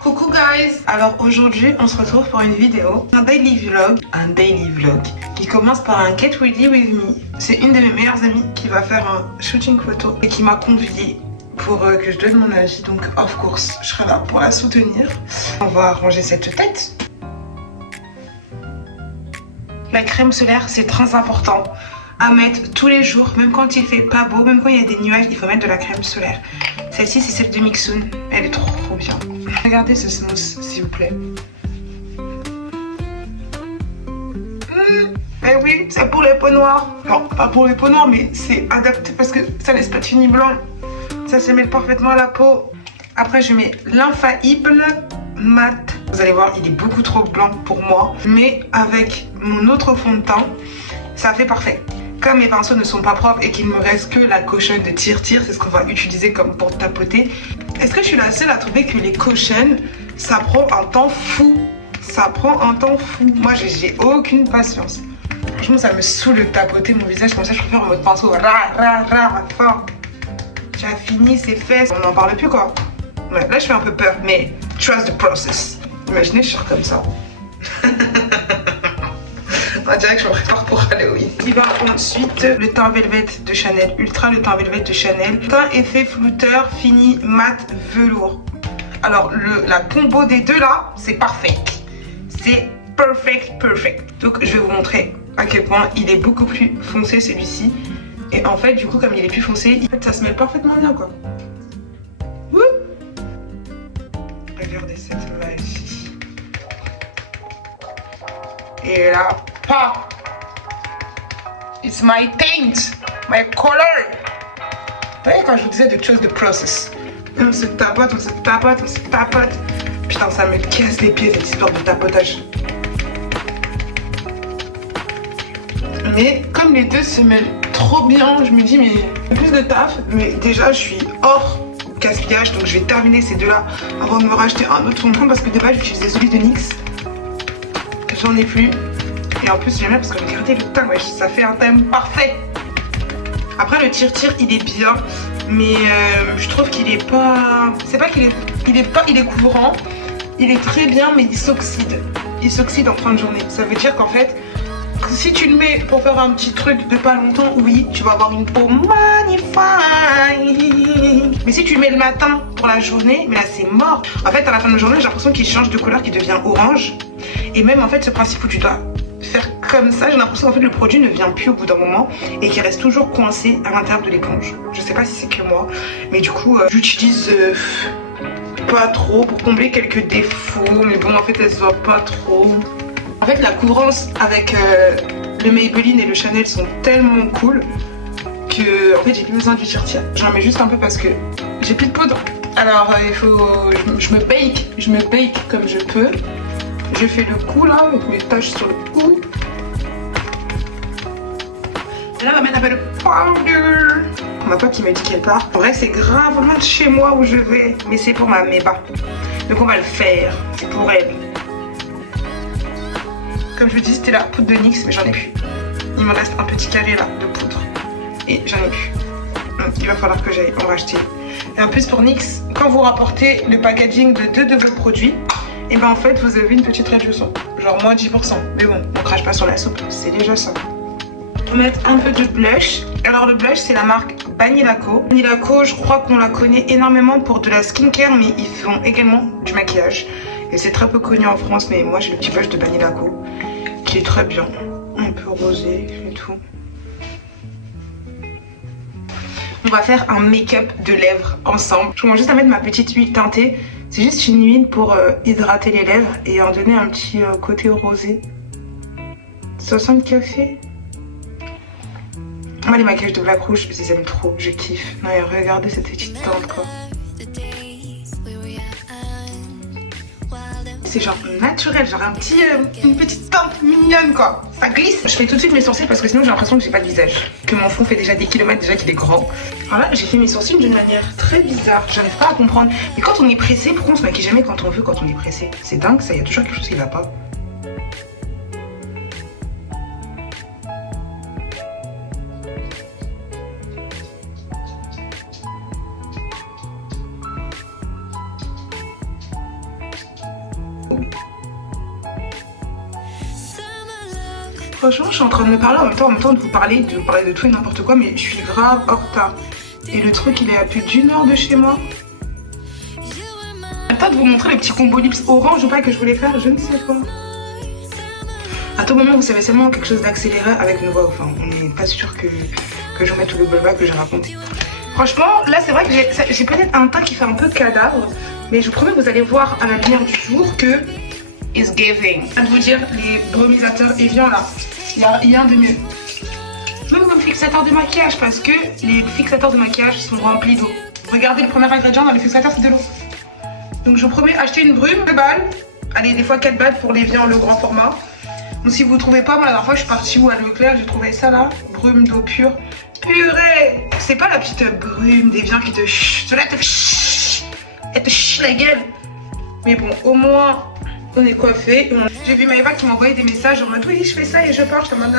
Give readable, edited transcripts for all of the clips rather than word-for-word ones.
Coucou guys. Alors aujourd'hui on se retrouve pour une vidéo, un daily vlog qui commence par un Get Ready With Me. C'est une de mes meilleures amies qui va faire un shooting photo et qui m'a conviée pour que je donne mon avis, donc of course je serai là pour la soutenir. On va ranger cette tête. La crème solaire c'est très important à mettre tous les jours, même quand il fait pas beau, même quand il y a des nuages, il faut mettre de la crème solaire. Celle-ci c'est celle de Mixoon, elle est trop bien. Regardez ce smooth s'il vous plaît. Eh oui, c'est pour les peaux noires. Non, pas pour les peaux noires, mais c'est adapté parce que ça laisse pas de fini blanc. Ça se mêle parfaitement à la peau. Après je mets l'infaillible mat. Vous allez voir, il est beaucoup trop blanc pour moi, mais avec mon autre fond de teint, ça fait parfait. Comme mes pinceaux ne sont pas propres et qu'il ne me reste que la caution de tire-tire, c'est ce qu'on va utiliser comme pour tapoter. Est-ce que je suis la seule à trouver que les cautions, ça prend un temps fou? Ça prend un temps fou. Moi, j'ai aucune patience. Franchement, ça me saoule de tapoter mon visage comme ça. Je préfère en mode pinceau. Fort. Tu as fini, c'est fait. On n'en parle plus, quoi. Ouais, là, je fais un peu peur, mais trust the process. Imaginez, je suis comme ça. On dirait que je me prépare pour Halloween. Il va ensuite le teint Velvet de Chanel, Ultra le teint Velvet de Chanel. Teint effet flouteur fini mat velours. Alors la combo des deux là, c'est parfait. C'est perfect. Donc je vais vous montrer à quel point il est beaucoup plus foncé celui-ci. Et en fait du coup comme il est plus foncé, ça se mêle parfaitement bien quoi. Wouh! Regardez cette magie. Et là, pa! It's my paint, my color. Vous voyez quand je vous disais de trust the process. On se tapote. Putain, ça me casse les pieds cette histoire de tapotage. Mais comme les deux se mêlent trop bien, je me dis mais plus de taf. Mais déjà je suis hors gaspillage, donc je vais terminer ces deux-là avant de me racheter un autre fond de teint parce que de base j'utilise celui de NYX. J'en ai plus. Et en plus j'aime bien parce que regardez le teint, wesh, ça fait un teint parfait. Après le tire-tire il est bien, mais je trouve qu'il est pas... C'est pas qu'il est... Il est couvrant, il est très bien mais il s'oxyde. Il s'oxyde en fin de journée. Ça veut dire qu'en fait, si tu le mets pour faire un petit truc de pas longtemps, oui, tu vas avoir une peau magnifique. Mais si tu le mets le matin pour la journée, mais là c'est mort. En fait à la fin de la journée j'ai l'impression qu'il change de couleur, qu'il devient orange. Et même en fait ce principe où tu dois faire comme ça, j'ai l'impression qu'en fait le produit ne vient plus au bout d'un moment et qu'il reste toujours coincé à l'intérieur de l'éponge. Je sais pas si c'est que moi, mais du coup j'utilise pas trop pour combler quelques défauts, mais bon en fait elle se voit pas trop. En fait la couvrance avec le Maybelline et le Chanel sont tellement cool que en fait j'ai plus besoin du tire-tire. J'en mets juste un peu parce que j'ai plus de poudre. Alors il faut, je me bake comme je peux. Je fais le coup là, avec mes taches sur le cou. Et là, ma mère appelle le powder. Ma pote qui m'a dit qu'elle part. En vrai, c'est grave loin de chez moi où je vais. Mais c'est pour ma méba. Donc on va le faire. C'est pour elle. Comme je vous dis, c'était la poudre de NYX, mais j'en ai plus. Il me reste un petit carré là de poudre. Et j'en ai plus. Donc il va falloir que j'aille en racheter. Et en plus pour NYX, quand vous rapportez le packaging de deux de vos produits, et ben en fait vous avez une petite réduction, genre moins 10%. Mais bon, on crache pas sur la soupe, c'est déjà ça. On va mettre un peu de blush. Alors le blush c'est la marque Banilacco. Banilacco, je crois qu'on la connaît énormément pour de la skincare, mais ils font également du maquillage. Et c'est très peu connu en France, mais moi j'ai le petit blush de Banilacco qui est très bien. Un peu rosé et tout. On va faire un make-up de lèvres ensemble. Je commence juste à mettre ma petite huile teintée. C'est juste une huile pour hydrater les lèvres et en donner un petit côté rosé. Ça sent le café. Moi les maquillages de Black Rouge, je les aime trop, je kiffe. Non, et regardez cette petite teinte quoi. C'est genre naturel, genre une petite teinte mignonne quoi. Ça glisse. Je fais tout de suite mes sourcils parce que sinon j'ai l'impression que j'ai pas de visage. Que mon front fait déjà des kilomètres, déjà qu'il est grand. Alors là j'ai fait mes sourcils d'une manière très bizarre. J'arrive pas à comprendre. Mais quand on est pressé, pourquoi on se maquille jamais quand on veut quand on est pressé? C'est dingue ça, il y a toujours quelque chose qui va pas. Franchement, je suis en train de me parler en même temps de vous parler de tout et n'importe quoi, mais je suis grave en retard. Et le truc, il est à plus d'1 heure de chez moi. Attends de vous montrer les petits combos lips orange ou pas que je voulais faire, je ne sais pas. À tout moment, vous savez seulement quelque chose d'accéléré avec une voix. Enfin, on n'est pas sûr que je mette tout le blabla que j'ai raconté. Franchement, là, c'est vrai que j'ai peut-être un teint qui fait un peu cadavre, mais je vous promets que vous allez voir à la lumière du jour que it's giving. Je viens de vous dire, les brumisateurs Evian là, il y a rien de mieux. Même comme fixateur de maquillage, parce que les fixateurs de maquillage sont remplis d'eau. Regardez, le premier ingrédient dans les fixateurs, c'est de l'eau. Donc je vous promets, acheter une brume, 2 balles. Allez, des fois 4 balles pour l'Evian, le grand format. Donc si vous ne trouvez pas, moi la dernière fois je suis partie où à Leclerc, j'ai trouvé ça là, brume d'eau pure. Purée, c'est pas la petite brume d'Evian qui te chut, cela te chut, elle te chut la gueule. Mais bon, au moins on est coiffé. J'ai vu Maëva qui m'a envoyé des messages en mode oui je fais ça et je pars, je te demande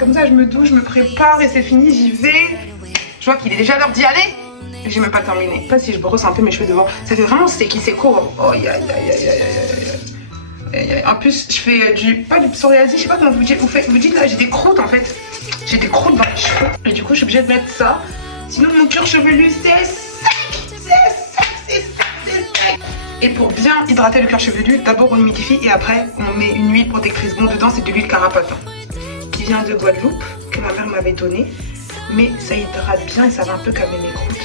comme ça je me douche, je me prépare et c'est fini, j'y vais. Je vois qu'il est déjà l'heure d'y aller. Et j'ai même pas terminé. Je sais pas si je brosse un peu mes cheveux devant. Ça fait vraiment sticky, c'est court. Oh aïe aïe aïe aïe aïe aïe. En plus, je fais pas du psoriasis, je sais pas comment vous dites. Vous dites là, j'ai des croûtes en fait. J'ai des croûtes dans les cheveux. Et du coup, je suis obligée de mettre ça. Sinon, mon cuir chevelu, c'est sec. C'est sec. Et pour bien hydrater le cuir chevelu, d'abord on humidifie et après on met une huile protectrice. Bon, dedans, c'est de l'huile Carapace qui vient de Guadeloupe, que ma mère m'avait donnée. Mais ça hydrate bien et ça va un peu calmer mes croûtes.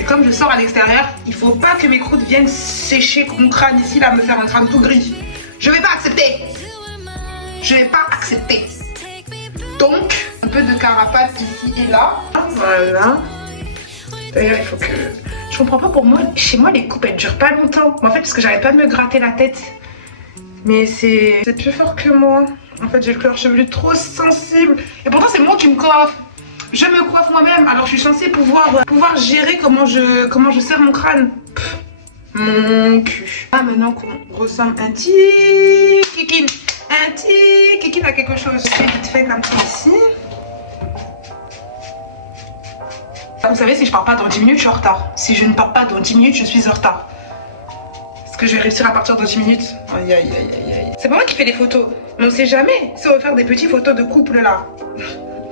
Et comme je sors à l'extérieur, il faut pas que mes croûtes viennent sécher mon crâne ici, là, me faire un crâne tout gris. Je vais pas accepter. Je vais pas accepter. Donc, un peu de Carapace ici et là. Voilà. D'ailleurs, il faut que... Je comprends pas pour moi, chez moi, les coupes, elles durent pas longtemps. En fait, parce que j'arrête pas de me gratter la tête. Mais c'est plus fort que moi. En fait, j'ai le cuir chevelu trop sensible. Et pourtant, c'est moi qui me coiffe. Je me coiffe moi-même, alors je suis censée pouvoir gérer comment je serre mon crâne. Pff, mon cul. Ah, maintenant qu'on ressemble un petit kikine. Un petit kikine à quelque chose. Je fais vite fait comme ça ici. Vous savez, si je pars pas dans 10 minutes, je suis en retard. Si je ne pars pas dans 10 minutes, je suis en retard. Est-ce que je vais réussir à partir dans 10 minutes? Aïe, aïe, aïe, aïe, aïe. C'est pas moi qui fais les photos. Mais on sait jamais. Si on veut faire des petites photos de couple là.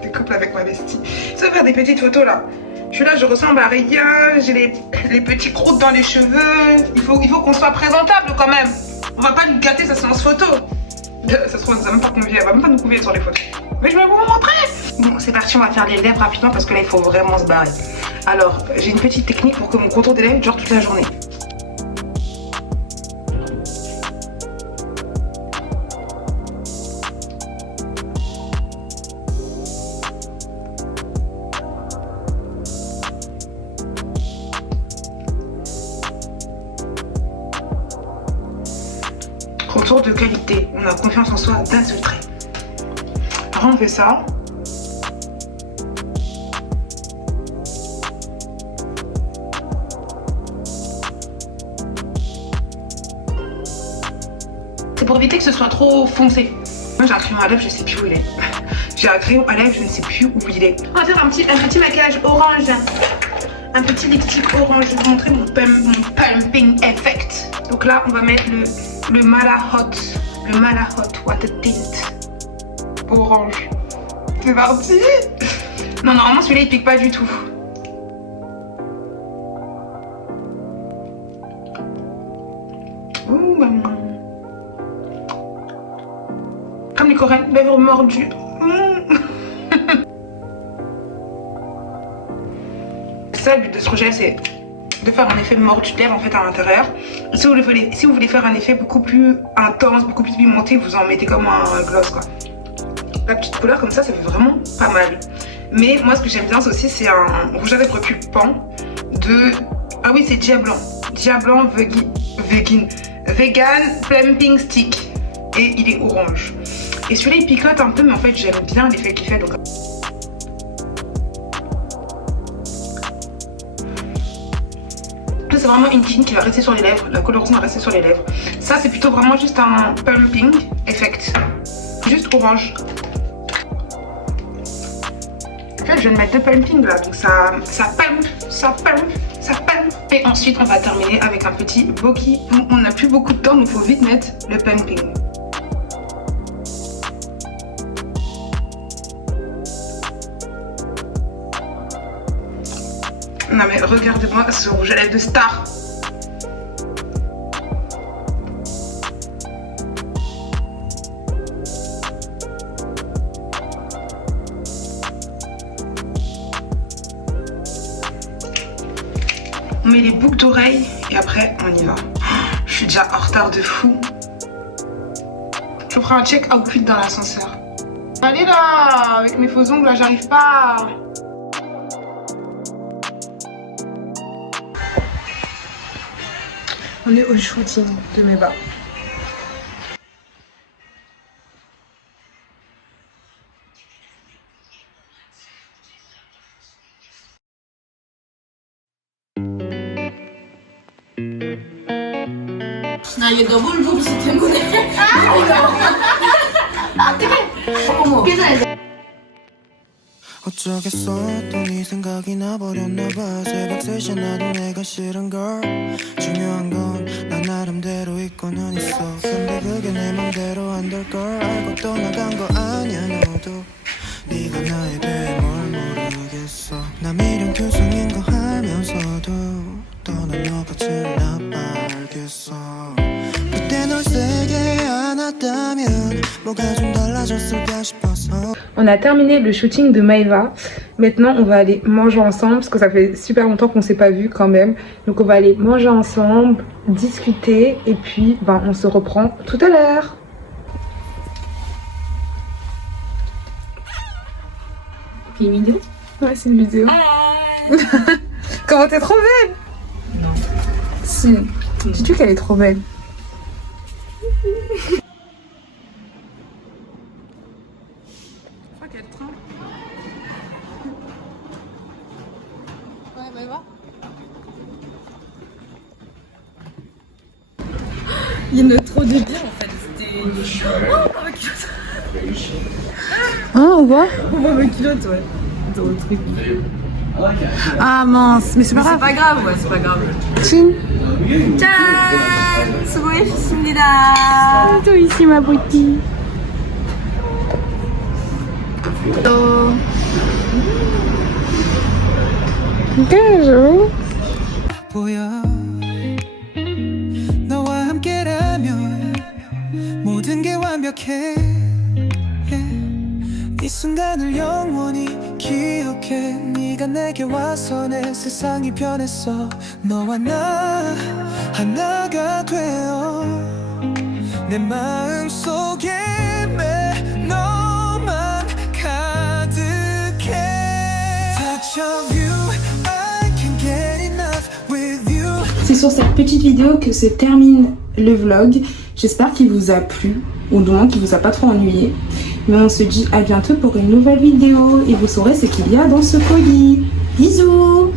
Des couples avec ma bestie. Ça va faire des petites photos là. Je suis là, je ressemble à rien, j'ai les petits croûtes dans les cheveux. Il faut qu'on soit présentable quand même. On va pas nous gâter sa séance photo. Ça se trouve, elle va même pas nous convier sur les photos. Mais je vais vous montrer. Bon, c'est parti, on va faire les lèvres rapidement parce que là, il faut vraiment se barrer. Alors, j'ai une petite technique pour que mon contour des lèvres dure toute la journée. Contour de qualité, on a confiance en soi d'un seul trait. Alors on fait ça. C'est pour éviter que ce soit trop foncé. Moi j'ai un crayon à lèvres, je sais plus où il est. J'ai un crayon à lèvres, je ne sais plus où il est. On va faire un petit maquillage orange. Un petit lipstick orange. Je vais vous montrer mon pumping effect. Donc là, on va mettre le Mala Hot Water Tint orange. C'est parti. Non, normalement celui-là il pique pas du tout. Ouh, maman. Comme les Coréennes, lèvres mordues. Ça, le but de ce projet, c'est de faire un effet mordu de lèvres en fait à l'intérieur. Si vous voulez faire un effet beaucoup plus intense, beaucoup plus pimenté, vous en mettez comme un gloss quoi. La petite couleur comme ça fait vraiment pas mal. Mais moi ce que j'aime bien aussi c'est un rouge à lèvres pulpant de... Ah oui, c'est Diablanc. Diablanc Vegan Plumping Stick. Et il est orange. Et celui-là il picote un peu mais en fait j'aime bien l'effet qu'il fait donc... C'est vraiment une teinte qui va rester sur les lèvres, la coloration va rester sur les lèvres. Ça c'est plutôt vraiment juste un pumping effect, juste orange. En fait, je vais mettre 2 pumping là, donc ça pump, ça pump, ça pump. Et ensuite, on va terminer avec un petit bokeh. On n'a plus beaucoup de temps, donc il faut vite mettre le pumping. Non mais regardez-moi ce rouge à lèvres de star. On met les boucles d'oreilles et après on y va. Je suis déjà en retard de fou. Je ferai un check outfit dans l'ascenseur. Allez là, avec mes faux ongles là, j'arrive pas. On est au shooting de mes bas. 나 이게 더블 굽스 때문에 어머 계산해. 어쩌겠어 또 네 생각이 나버렸나봐 새벽 3시에 나도 내가 싫은걸 중요한 건 난 나름대로 있고는 있어 근데 그게 내 맘대로 안 될걸 알고 떠나간 거 아니야 너도 네가 나에 대해 뭘 모르겠어 나 미련 교성인 거 알면서도 떠난 너가 제일 나빠 알겠어 그때 널 세게 안았다면 뭐가 좀 달라졌을까 싶어서. On a terminé le shooting de Maeva. Maintenant, on va aller manger ensemble parce que ça fait super longtemps qu'on s'est pas vu quand même. Donc, on va aller manger ensemble, discuter et puis ben, on se reprend tout à l'heure. C'est une vidéo? Ouais, c'est une vidéo. Comment t'es trop belle? Non. Si. Dis-tu qu'elle est trop belle? Il y en a trop de bien en fait. C'était. Oh ma culotte. Ah, on voit? On voit ma culotte, ouais. Dans le truc. Ah mince, mais c'est pas grave. C'est pas grave, ouais, c'est pas grave. Chin. 짠! 수고하셨습니다. Toi ici ma beauté. Bonjour. 보여 너와 함께라면 모든 게 완벽해 이 순간을 영원히 기억해 네가 내게 와서 내 세상이 변했어 너와 나 하나가 되어 내 마음속에 매 너만 가득해 Touch of you I can't get enough with you. C'est sur cette petite vidéo que se termine le vlog. J'espère qu'il vous a plu ou du moins qu'il vous a pas trop ennuyé. Mais on se dit à bientôt pour une nouvelle vidéo et vous saurez ce qu'il y a dans ce colis. Bisous!